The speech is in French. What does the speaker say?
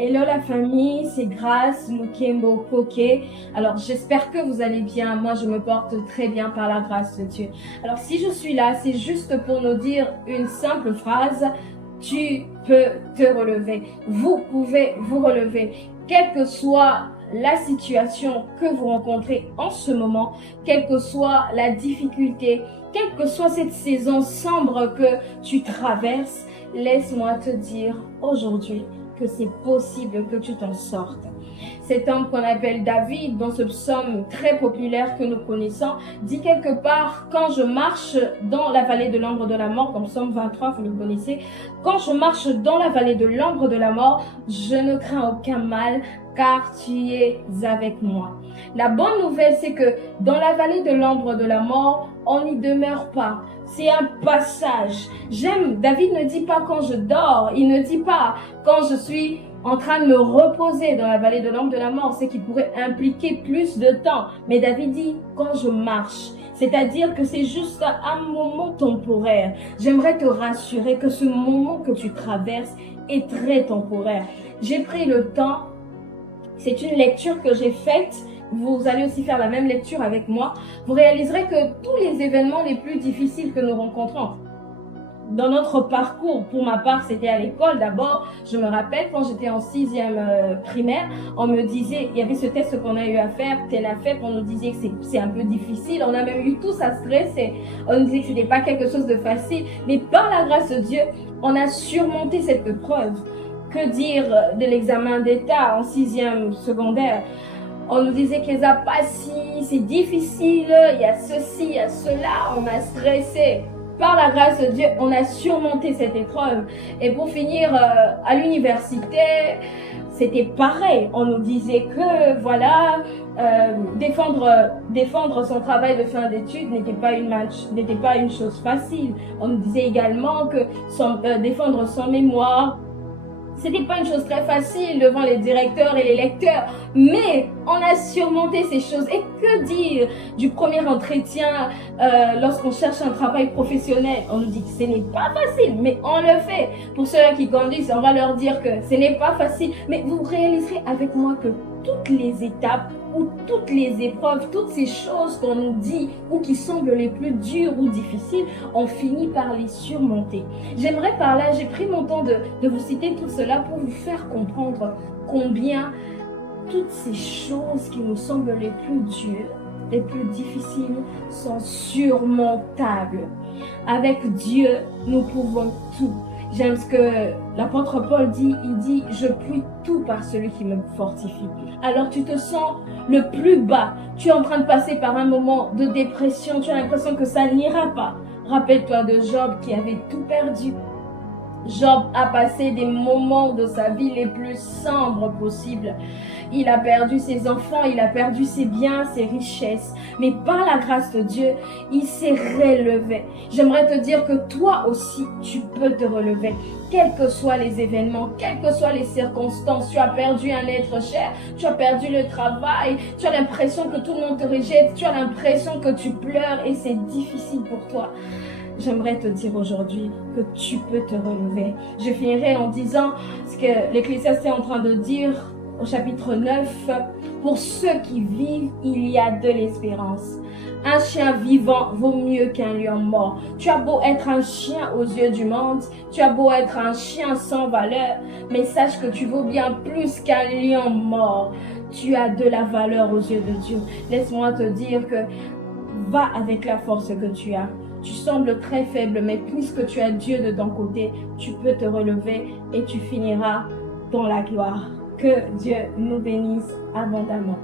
Hello la famille, c'est Grace Lukembo Koke. Alors j'espère que vous allez bien. Moi je me porte très bien par la grâce de Dieu. Alors si je suis là, c'est juste pour nous dire une simple phrase. Tu peux te relever. Vous pouvez vous relever. Quelle que soit la situation que vous rencontrez en ce moment, quelle que soit la difficulté, quelle que soit cette saison sombre que tu traverses, laisse-moi te dire aujourd'hui que c'est possible que tu t'en sortes. Cet homme qu'on appelle David, dans ce psaume très populaire que nous connaissons, dit quelque part, quand je marche dans la vallée de l'ombre de la mort, comme psaume 23, vous le connaissez, quand je marche dans la vallée de l'ombre de la mort, je ne crains aucun mal, car tu es avec moi. La bonne nouvelle, c'est que dans la vallée de l'ombre de la mort, on n'y demeure pas. C'est un passage. David ne dit pas quand je dors, il ne dit pas quand je suis en train de me reposer dans la vallée de l'ombre de la mort, c'est qui pourrait impliquer plus de temps. Mais David dit quand je marche. C'est-à-dire que c'est juste un moment temporaire. J'aimerais te rassurer que ce moment que tu traverses est très temporaire. J'ai pris le temps, c'est une lecture que j'ai faite. Vous allez aussi faire la même lecture avec moi. Vous réaliserez que tous les événements les plus difficiles que nous rencontrons dans notre parcours, pour ma part, c'était à l'école. D'abord, je me rappelle quand j'étais en 6e primaire, on me disait, il y avait ce test qu'on a eu à faire, tel à fait, on nous disait que c'est un peu difficile. On a même eu tous à stresser. On nous disait que c'était pas quelque chose de facile. Mais par la grâce de Dieu, on a surmonté cette épreuve. Que dire de l'examen d'État en 6e secondaire? On nous disait que les apathies, c'est difficile, il y a ceci, il y a cela, on a stressé. Par la grâce de Dieu, on a surmonté cette épreuve. Et pour finir, à l'université, c'était pareil. On nous disait que, voilà, défendre son travail de fin d'études n'était pas une chose facile. On nous disait également que défendre son mémoire, c'était pas une chose très facile devant les directeurs et les lecteurs, mais on a surmonté ces choses. Et que dire du premier entretien lorsqu'on cherche un travail professionnel? On nous dit que ce n'est pas facile, mais on le fait. Pour ceux qui conduisent, on va leur dire que ce n'est pas facile. Mais vous réaliserez avec moi que toutes les étapes ou toutes les épreuves, toutes ces choses qu'on nous dit ou qui semblent les plus dures ou difficiles, on finit par les surmonter. J'aimerais par là, j'ai pris mon temps de vous citer tout cela pour vous faire comprendre combien toutes ces choses qui nous semblent les plus dures, les plus difficiles, sont surmontables. Avec Dieu, nous pouvons tout. J'aime ce que l'apôtre Paul dit, il dit « Je puis tout par celui qui me fortifie ». Alors tu te sens le plus bas, tu es en train de passer par un moment de dépression, tu as l'impression que ça n'ira pas. Rappelle-toi de Job qui avait tout perdu. Job a passé des moments de sa vie les plus sombres possibles. Il a perdu ses enfants, il a perdu ses biens, ses richesses. Mais par la grâce de Dieu, il s'est relevé. J'aimerais te dire que toi aussi, tu peux te relever. Quels que soient les événements, quelles que soient les circonstances, tu as perdu un être cher, tu as perdu le travail, tu as l'impression que tout le monde te rejette, tu as l'impression que tu pleures et c'est difficile pour toi. J'aimerais te dire aujourd'hui que tu peux te relever. Je finirai en disant ce que l'Ecclésiaste est en train de dire au chapitre 9. Pour ceux qui vivent, il y a de l'espérance. Un chien vivant vaut mieux qu'un lion mort. Tu as beau être un chien aux yeux du monde, tu as beau être un chien sans valeur, mais sache que tu vaux bien plus qu'un lion mort. Tu as de la valeur aux yeux de Dieu. Laisse-moi te dire que va avec la force que tu as. Tu sembles très faible, mais puisque tu as Dieu de ton côté, tu peux te relever et tu finiras dans la gloire. Que Dieu nous bénisse abondamment.